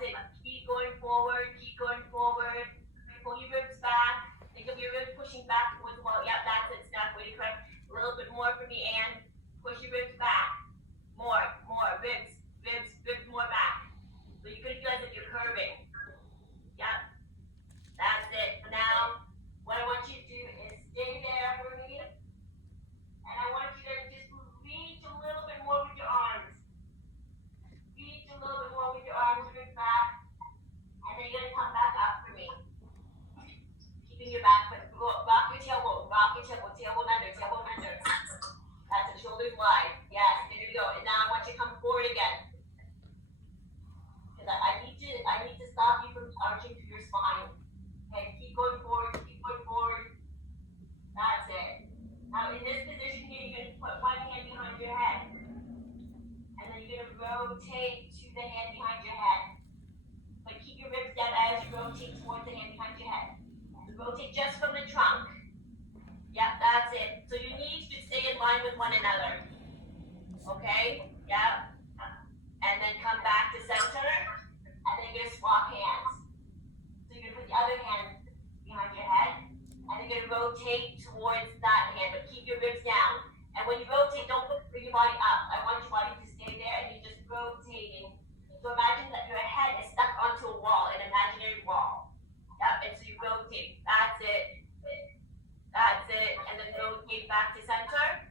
That's it. Keep going forward. Keep going forward. Pull your ribs back. Think of your ribs pushing back towards the wall. Yep, that's it, Steph. Way to correct. A little bit more for me, Anne. Push your ribs back. More. Ribs, more back. So you're gonna feel as if you're curving. Yep. That's it. Now, what I want you to do is stay there for me. And I want you to just reach a little bit more with your arms. Reach a little bit more with your arms, ribs back. And then you're gonna come back up for me. Keeping your back foot. Rock your tailbone. Tailbone under. That's it. Shoulders wide. Yes, there you go. And now I want you to come forward again. Because I need to stop you from arching through your spine. Okay, keep going forward. That's it. Now in this position here, you're going to put one hand behind your head. And then you're going to rotate to the hand behind your head. But keep your ribs down as you rotate towards the hand behind your head. So rotate just from the trunk. Yep, that's it. So your knees should stay in line with one another. Okay? Yep. And then come back to center. And then you're going to swap hands. So you're going to put the other hand behind your head. And you're going to rotate towards that hand. But keep your ribs down. And when you rotate, don't bring your body up. I want your body to stay there and you're just rotating. So imagine that your head is stuck onto a wall, an imaginary wall. Yep, and so you rotate. That's it. And then rotate back to center.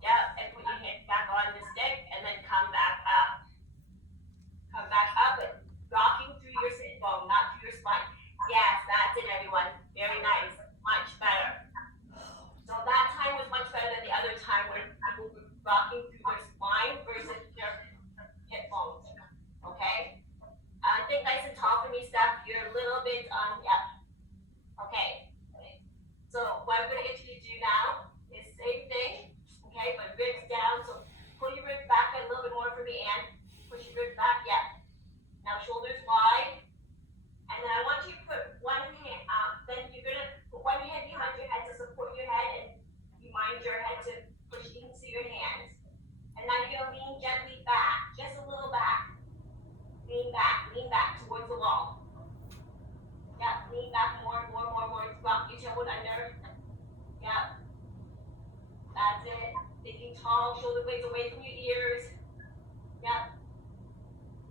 Yep, and put your hand back on the stick and then come back up. But rocking through your sit bone, not through your spine. Yes, that's it, everyone. Very nice. Much better. So that time was much better than the other time where people were rocking through their spine versus their hip bones. Okay? Think nice and tall for me, Steph. You're a little bit, Okay. So what I'm going to get you to do now is same thing, okay, but ribs down. So pull your ribs back a little bit more for me, Anne. Push your ribs back, yeah. Now shoulders wide. And then I want you to put one hand, then you're going to put one hand behind your head to support your head and remind your head to push into your hands. And now you're going to lean gently back, just a little back. Lean back towards the wall. Yeah, lean back more. Rock your tailbone under. Yeah. That's it. Thinking tall, shoulder blades away from your ears. Yep.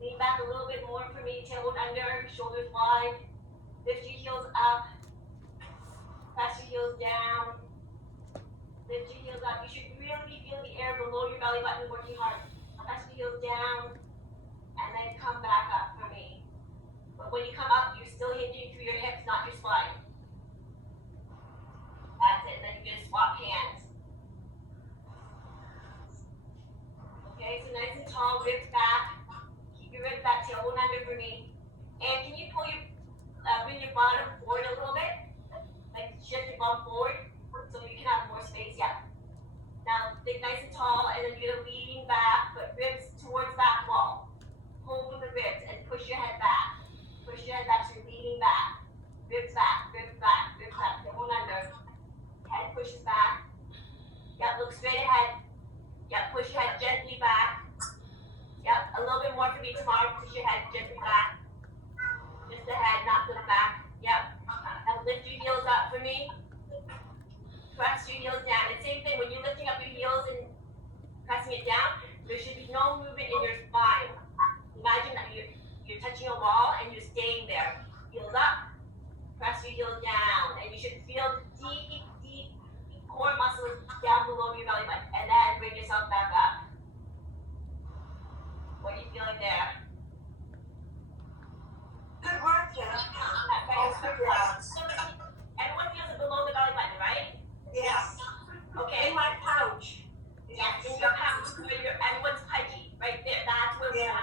Lean back a little bit more for me. Tailbone under, shoulders wide. Lift your heels up. Press your heels down. Lift your heels up. You should really be feeling the air below your belly button working hard. Press your heels down. And then come back up for me. But when you come up, you're still hinging through your hips, not your spine. That's it. Then you're going to swap hands. Okay, so nice and tall, ribs back. Keep your ribs back, tailbone under for me. And can you pull your, bring your bottom forward a little bit? Like shift your bum forward so you can have more space. Yeah. Now think nice and tall, and then you're going to lean back, but ribs towards back wall. Hold with the ribs and push your head back. Push your head back, so you're leaning back. Ribs back. Tailbone under. Head pushes back. Yep, look straight ahead. Yep, push your head gently back. Yep, a little bit more for me tomorrow. Push your head gently back. Just the head, not the back. Yep. Now lift your heels up for me. Press your heels down. And same thing, when you're lifting up your heels and pressing it down, there should be no movement in your spine. Imagine that you're touching a wall and you're staying there. Heels up, press your heels down. And you should feel deep core muscles down below your belly button. And then bring yourself back up. What are you feeling there? Good work, Jen. Everyone feels it below the belly button, right? Yes. Okay. In my pouch. Yes, in your pouch, where everyone's pudgy, right there. That's where we're at.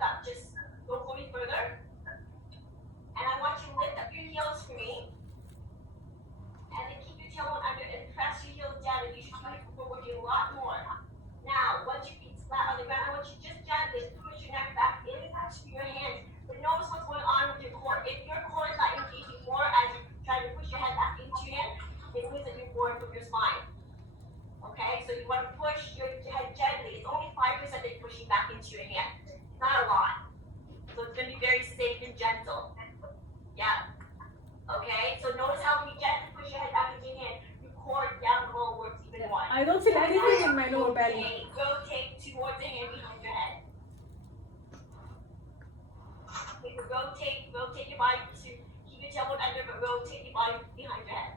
up. Just don't go any further. And I want you to lift up your heels for me. And then keep your tailbone under and press your heels down. And you should try to forward a lot more. Now, once your feet flat on the ground, I want you to just gently push your neck back into your hands. But notice what's going on with your core. If your core is not engaging more as you're trying to push your head back into your hand, it means that you're bored from your spine. Okay, so you want to push your head gently. It's only 5% that you're pushing back into your hand. It's not a lot. So it's going to be very safe and gentle. Yeah. Okay, so notice how when you gently push your head back into your hand, your core down below works even more. I don't feel anything in my lower belly. Rotate towards the hand behind your head. Okay, so rotate your body to keep your tailbone under, but rotate your body behind your head.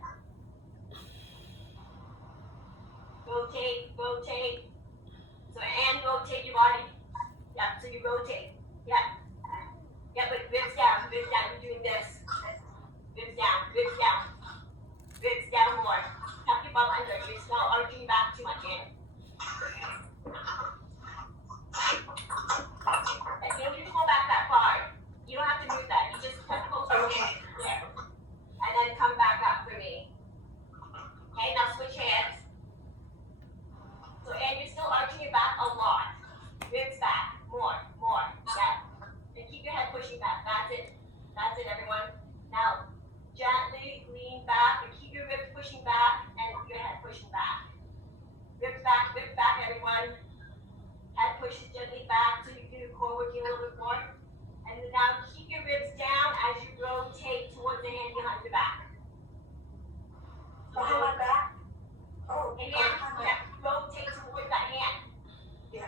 Rotate. So, and rotate your body. Yeah, so you rotate. Yeah. Yeah, but ribs down. You're doing this. Ribs down. Ribs down more. Tuck your bum under. You're not arching back too much in. And you don't need to go back that far. You don't have to move that. You just tuck close your hands. Yeah. And then come back up for me. Okay, now switch hands. So, and you're still arching your back a lot. Ribs back. More. Yeah. And keep your head pushing back. That's it, everyone. Now, gently lean back and keep your ribs pushing back and your head pushing back. Ribs back, everyone. Head pushes gently back so you do your core working a little bit more. And then now keep your ribs down as you rotate towards the hand behind your back. Behind my back? Oh, And rotate towards that hand. Yeah.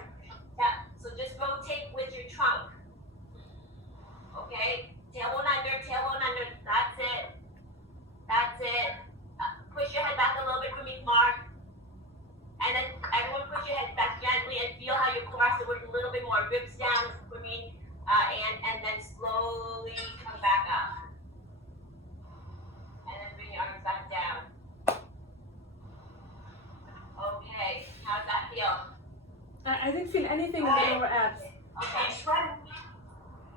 Yeah, so just rotate with your trunk. Okay, tailbone under. That's it. Push your head back a little bit for me, Mark. And then everyone push your head back gently and feel how your core has to work a little bit more. Ribs down for me, and then slowly come back up. And then bring your arms back down. Okay, how's that feel? I didn't feel anything in the lower abs. Okay. sweating.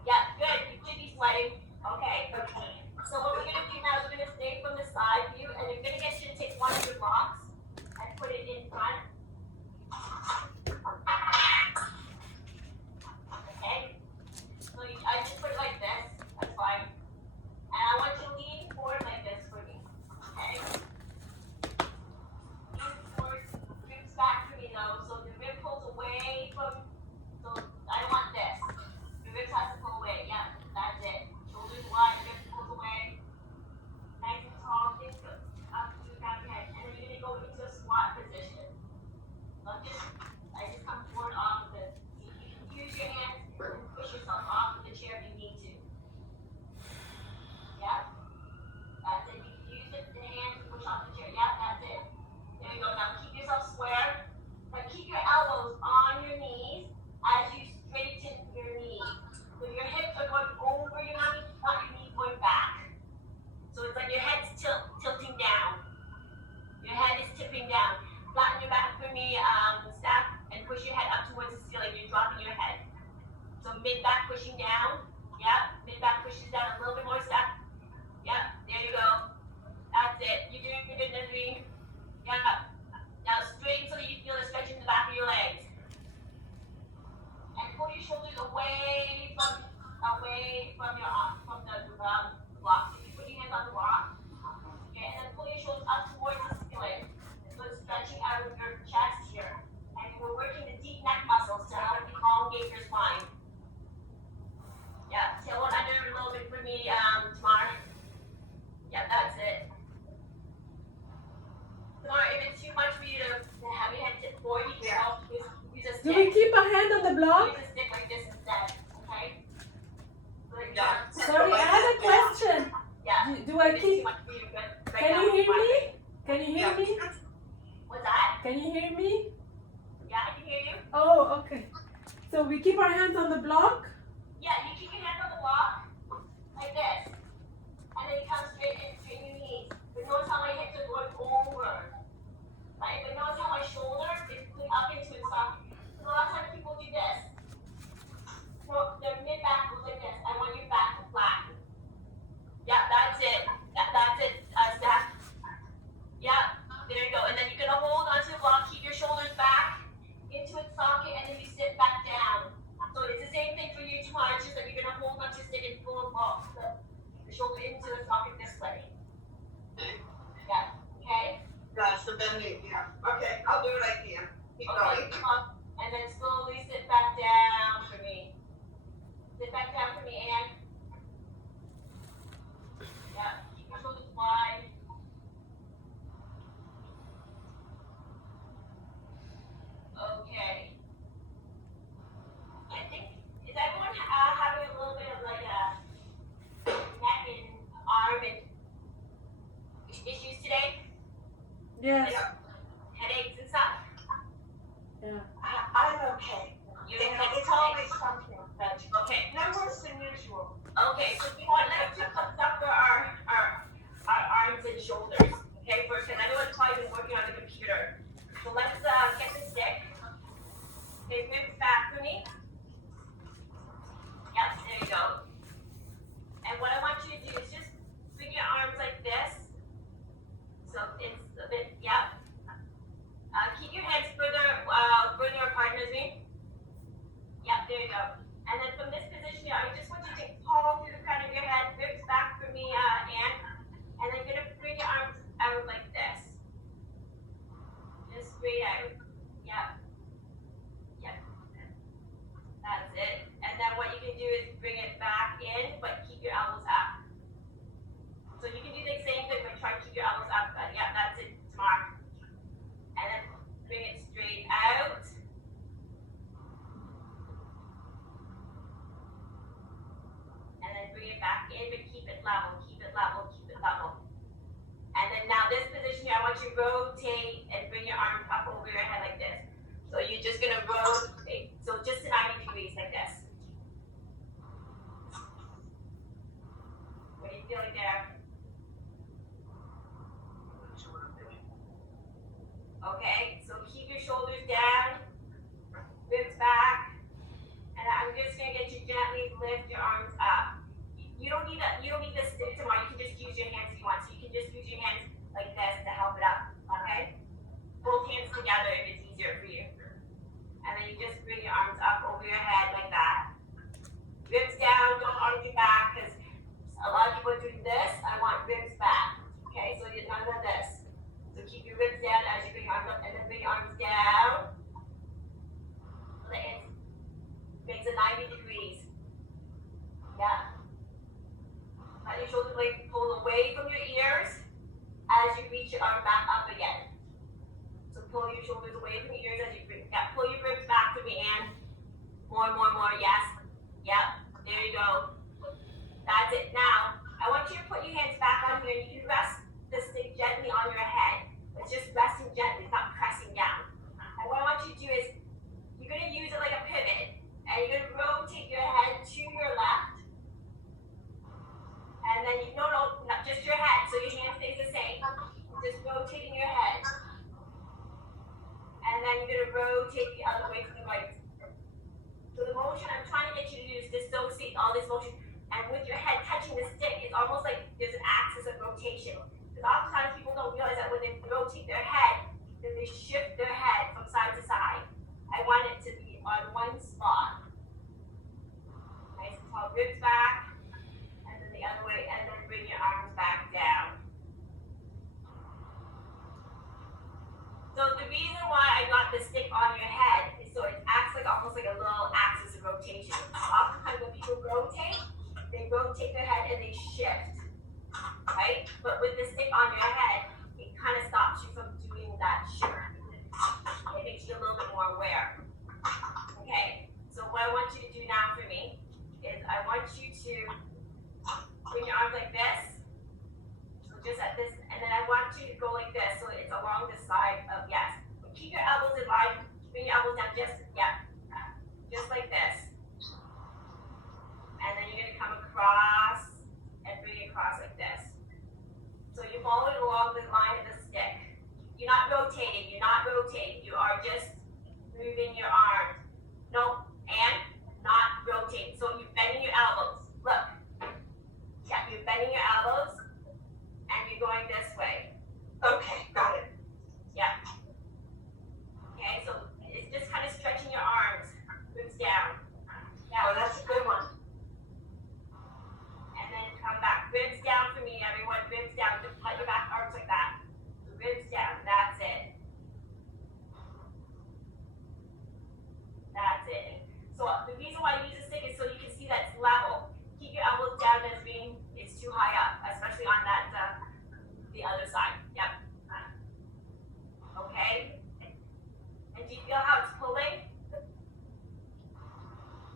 Yeah, good. You should be sweating. Okay. So what we're gonna do now is we're gonna stay from the side view, and you're gonna get you to take one of your blocks and put it in front. Okay. So I just put it like this. That's fine. And I want you to lean forward like this for me. Okay. Lean forward, ribs back for me though, so the rib pulls away from. So I don't want this. The ribs has to pull away. Yeah, that's it. Shoulders wide, ribs pulls away. Nice and tall, think up to the back of your head. And then you're gonna go into a squat position. So I just come forward off of this. You can use your hands and push yourself off of the chair if you need to. Yeah. That's it. You can use the hands to push off the chair. Yeah, that's it. There you go. Now keep yourself square. Now keep your elbows on your knees as you straighten your knees. So your hips are going over your knees, not your knees going back. So it's like your head's tilting down. Your head is tipping down. Flatten your back for me, stack, and push your head up towards the ceiling. You're dropping your head. So mid back pushing down. Yep. Mid back pushes down a little bit more, stack. Yep. There you go. That's it. You're doing good, Nadine. Yep. Now straighten so that you feel the stretch in the back of your legs. And pull your shoulders away from your arm, from the block. So you put your hands on the block. Okay, and then pull your shoulders up towards the ceiling. So it's stretching out of your chest here. And we're working the deep neck muscles to help elongate your spine. Yeah, tailbone under a little bit for me, Tamar. Yeah, that's it. Tamar, if it's too much for you to have your head tip forward, you can use a Do we stick. keep a hand on the block? Use a stick like this instead, okay? Like Yeah. that. Sorry, I have a question. Yeah. Do I If it's too keep? much for you, but right Can now you it's hear fine. me? Can you hear me? What's that? Can you hear me? Yeah, I can hear you. Oh, okay. So we keep our hands on the block? Yeah, you keep your hands on the block, like this. And then you come straight in, straighten your knees. But notice how my hips are going over. Right? But notice how my shoulder is going up into it. So a lot of times people do this. So their in full ball, the shoulder into the socket this way. Yeah, okay? That's the bending, yeah. Okay, I'll do it like here. Keep Okay, going. come on. And then slowly sit back down for me. Sit back down for me, Anne. Yeah, keep your shoulders wide. Okay. I think, is everyone having a little bit of like a neck and arm and issues today? Yes. Yeah. Headaches and stuff? Yeah. I'm okay. You're okay? It's always something, but Okay. no worse than usual. Okay, so we want to suffer our arms and shoulders. Okay, first, because everyone's probably been working on the computer. So let's get the stick. Okay, move back for me. Yep, there you go. And what I want you to do is just bring your arms like this. So it's a bit, yep. Keep your hands further apart as me. Yep, there you go. And then from this position, I just want you to pull through the crown of your head, ribs back for me, Anne. And then you're gonna bring your arms out like this. Just straight out. Yep. Yep. That's it. And then what you can do is bring it back in, but keep your elbows up. So you can do the same thing, but try to keep your elbows up. But yeah, that's it, smart. And then bring it straight out. And then bring it back in, but keep it level, keep it level, keep it level. And then now this position here, I want you to rotate and bring your arms up over your head like this. So you're just gonna rotate, so just to 90 degrees like this. What are you feeling there? Okay, so keep your shoulders down, ribs back, and I'm just gonna get you gently lift your arms up. You don't need the stick tomorrow. You can just use your hands if you want. So you can just use your hands like this to help it up. Okay? Both hands together if it's easier for you. And then you just bring your arms up over your head like that. Ribs down, don't argue back because a lot of people are doing this. I want ribs back. Okay, so you're none of this. So keep your ribs down as you bring your arms up and then bring your arms down. So that it makes a 90 degrees. Yeah. Let your shoulder blade pull away from your ears as you reach your arm back up again. So pull your shoulders away from your ears as you bring, yeah, pull your ribs back to me, Anne. More, yes. Yep, there you go. That's it. Now, I want you to put your hands back on here and you can rest the stick gently on your head. It's just resting gently, it's not pressing down. And what I want you to do is, you're gonna use it like a pivot, and you're gonna rotate your head to your left. And then not just your head, so your hand stays the same. Just rotating your head. And then you're gonna rotate the other way to the right. So the motion I'm trying to get you to do is dissociate all this motion. And with your head touching the stick, it's almost like there's an axis of rotation. Because oftentimes people don't realize that when they rotate their head, then they shift their head from side to side. I want it to be on one spot. Nice and tall, ribs back. The other way, and then bring your arms back down. So the reason why I got the stick on your head is so it acts like almost like a little axis of rotation. Oftentimes when people rotate, they rotate their head and they shift, right? But with the stick on your head, it kind of stops you from doing that shift. It makes you a little bit more aware. Okay, so what I want you to do now for me is I want you to bring your arms like this, so just at this, and then I want you to go like this, so it's along the side of, yes. But keep your elbows in line, bring your elbows down, just like this. And then you're gonna come across, and bring it across like this. So you're following along the line of the stick. You're not rotating, you are just moving your arms. No, and not rotating, so you're bending your elbows, look. Yeah, you're bending your elbows and you're going this way. Okay, got it. Yeah. Okay, so the other side. Yep. Okay. And do you feel how it's pulling?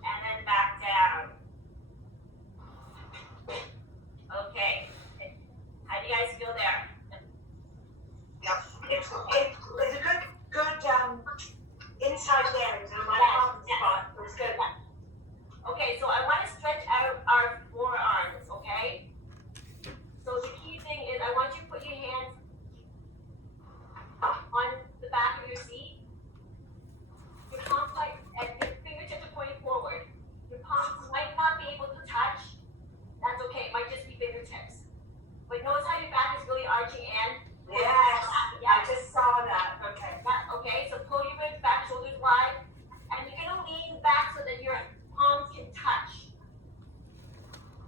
And then back down. Okay. How do you guys feel there? Yep. It's a good inside there. It's in my arm spot. It was good. Okay, so I want to stretch out our forearms, okay? So the key thing is I want you to put your hands on the back of your seat. Your palms like, and your fingertips are pointing forward. Your palms might not be able to touch. That's okay, it might just be fingertips. But notice how your back is really arching and Yes. yeah. I just saw that. Okay. Yeah, okay, so pull your ribs back, shoulders wide, and you're gonna lean back so that your palms can touch.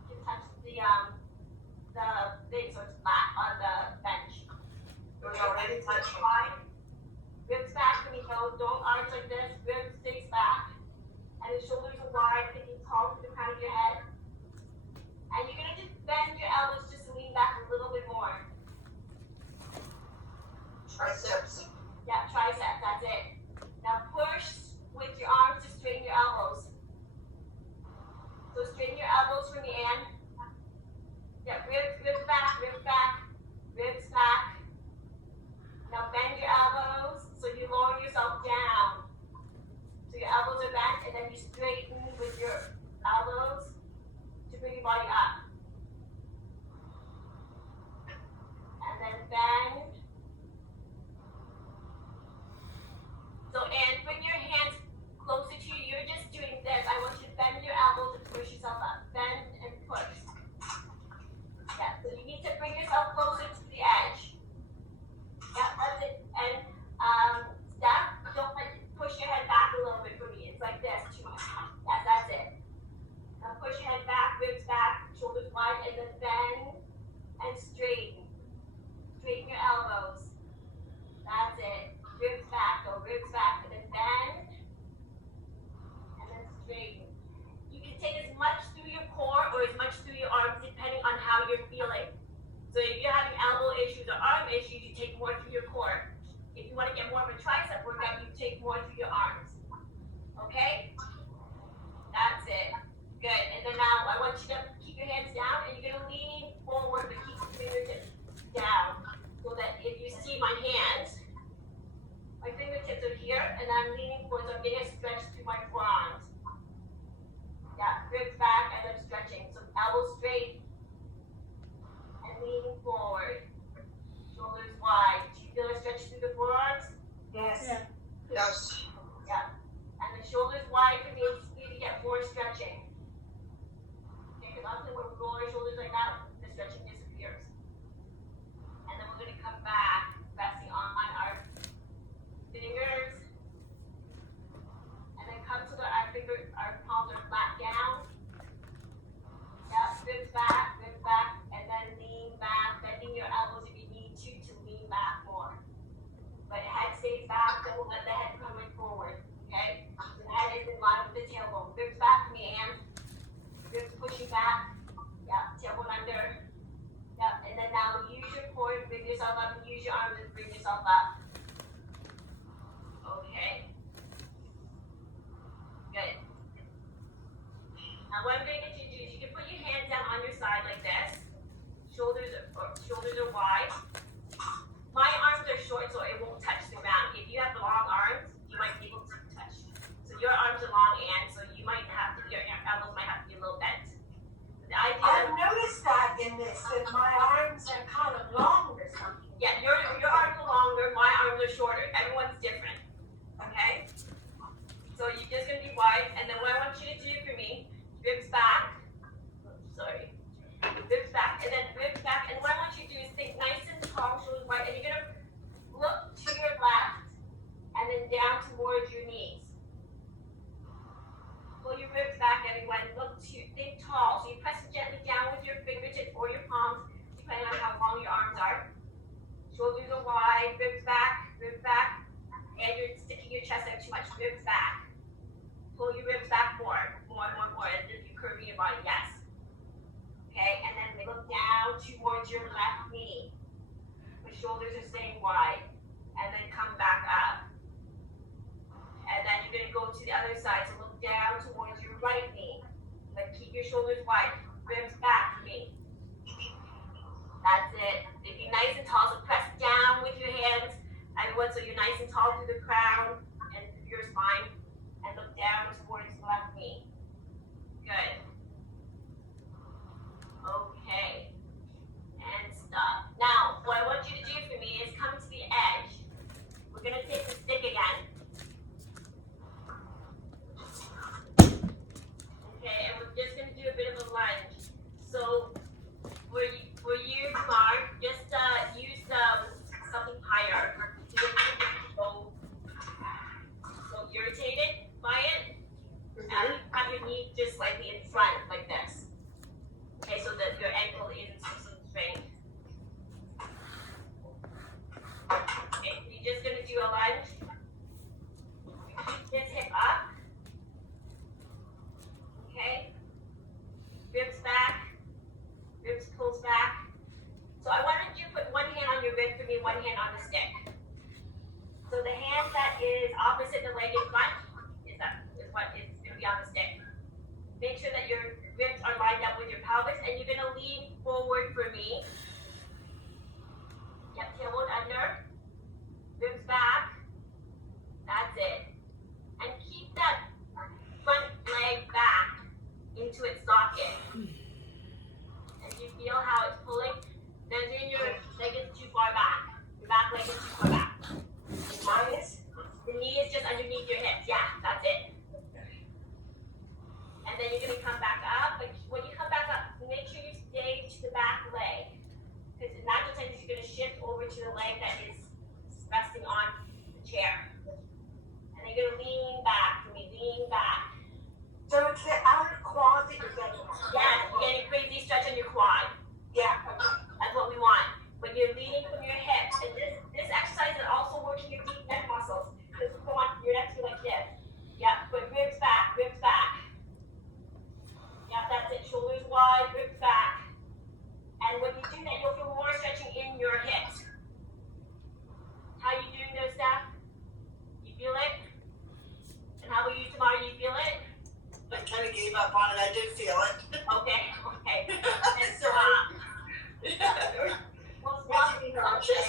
You can touch the thing so it's flat on the bench. It was already touching. Ribs back when you go, don't arch like this, ribs face back. And the shoulders are wide, thinking tall to the crown of your head. And you're gonna just bend your elbows just to lean back a little bit more. Triceps. Yeah, tricep, that's it. Now push with your arms to straighten your elbows. So straighten your elbows from the end. Yeah, ribs back, ribs back, ribs back. Now bend your elbows so you lower yourself down. So your elbows are bent and then you straighten with your elbows to bring your body up. And then bend. So, and bring your hands closer to you. You're just doing this. I want you to bend your elbows and push yourself up. Bend and push. Yeah, so you need to bring yourself closer to the edge. Yeah, that's it. And step, don't like push your head back a little bit for me. It's like this, too much. Yeah, that's it. Now push your head back, ribs back, shoulders wide, and then bend and straighten. Straighten your elbows. That's it. Ribs back, go ribs back, and then bend, and then straighten. You can take as much through your core or as much through your arms depending on how you're feeling. So if you're having elbow issues or arm issues, you take more through your core. If you want to get more of a tricep workout, you take more through your arms. Okay? That's it. Good. And then now I want you to keep your hands down and you're going to lean forward but keep your fingertips down so that if you see my hands, my fingertips are here, and I'm leaning forward, so I'm getting a stretch through my forearms. Yeah, ribs back as I'm stretching. So elbows straight and leaning forward. Shoulders wide. Do you feel a stretch through the forearms? Yes. Yeah. Yes. Yeah. And the shoulders wide for me just need to get more stretching. Okay, because often when we roll our shoulders like that, the stretching disappears. And then we're going to come back, resting on our fingers, and then come so that our palms are flat down. Yeah, ribs back, and then lean back, bending your elbows if you need to lean back more. But head stays back, don't let the head come forward, okay? The head is in line with the tailbone. Ribs back from your hands, ribs pushing back, yeah, tailbone under. Yeah, and then now use your core to bring yourself up, and use your arms to bring yourself up. Okay. Good. Now what I'm going to get you to do is you can put your hands down on your side like this. Shoulders are wide. My arms are short so it won't touch the ground. If you have long arms, you might be able to touch. So your arms are long and so you might have to, your elbows might have to be a little bent. The idea I've noticed that in this, that my arms are kind of long or something. yeah, your arms are longer, my arms are shorter. Everyone's different. Okay? So you're just gonna be wide, and then what I want you to do for me, ribs back. Sorry. Ribs back, and then ribs back, and what I want you to do is think nice and tall, shoulders wide, and you're gonna look to your left, and then down towards your knees. Pull your ribs back, everyone. Think tall. So you press it gently down with your fingertips or your palms, depending on how long your arms are. Shoulders are wide, ribs back, and you're sticking your chest out too much. Ribs back. Pull your ribs back more, as if you're curving your body. Yes. Okay, and then look down towards your left knee. staying wide, and then come back up. And then you're gonna go to the other side, so look down towards your right knee. But keep your shoulders wide, ribs back to me. That's it. Be nice and tall, so press down with your hands, everyone, so you're nice and tall through the crown and through your spine, and look down towards the left knee. Good. Okay. And stop. Now, what I want you to do for me is come to the edge. We're gonna take the stick again. Okay, and we're just gonna do a bit of a lunge. So, for you, Mark, just use something higher. So irritated by it, and have your knee just slightly in front, like this. Okay, so that your ankle isn't so strained. Okay, so you're just gonna do a lunge. Keep this hip up. Okay. Ribs back. Ribs pulls back. So I wanted you to put one hand on your rib for me, one hand on the stick. So the hand that is opposite the leg in front is what is going to be on the stick. Make sure that your ribs are lined up with your pelvis, and you're going to lean forward for me. Yep, tailbone under. Ribs back. That's it. And keep that front leg back into its socket. And you feel how it's pulling. Doesn't mean your leg is too far back. Your back leg is too far back. The knee is just underneath your hips. Yeah, that's it. And then you're going to come back up. But when you come back up, make sure you stay to the back leg. Because in natural tendency, you're going to shift over to the leg that is resting on the chair. And then you're going to lean back. Lean back. So it's the outer quad that you're getting at. Yeah, you're getting crazy stretch on your quad. Yeah. That's what we want. When you're leaning from your hips, and this exercise is also working your deep neck muscles. Because you want your neck to be like this. Yeah, but ribs back, ribs back. Yeah, that's it. Shoulders wide, ribs back. And when you do that, you'll feel more stretching in your hips. How you doing there, Steph? You feel it? And how about you, Tamara? You feel it? I kind of gave up on it. I did feel it. Okay. And so, Making me nauseous.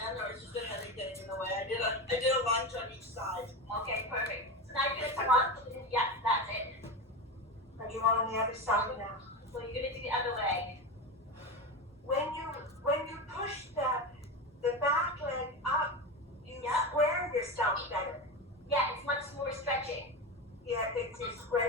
And there was just a headache getting in the way. I did a lunge on each side. okay, perfect. So now you're gonna squat. Yeah, that's it. And you want on the other side now. So you're gonna do the other leg. When you push the back leg up, you Yeah. square yourself better. Yeah, it's much more stretching. Yeah, it's square.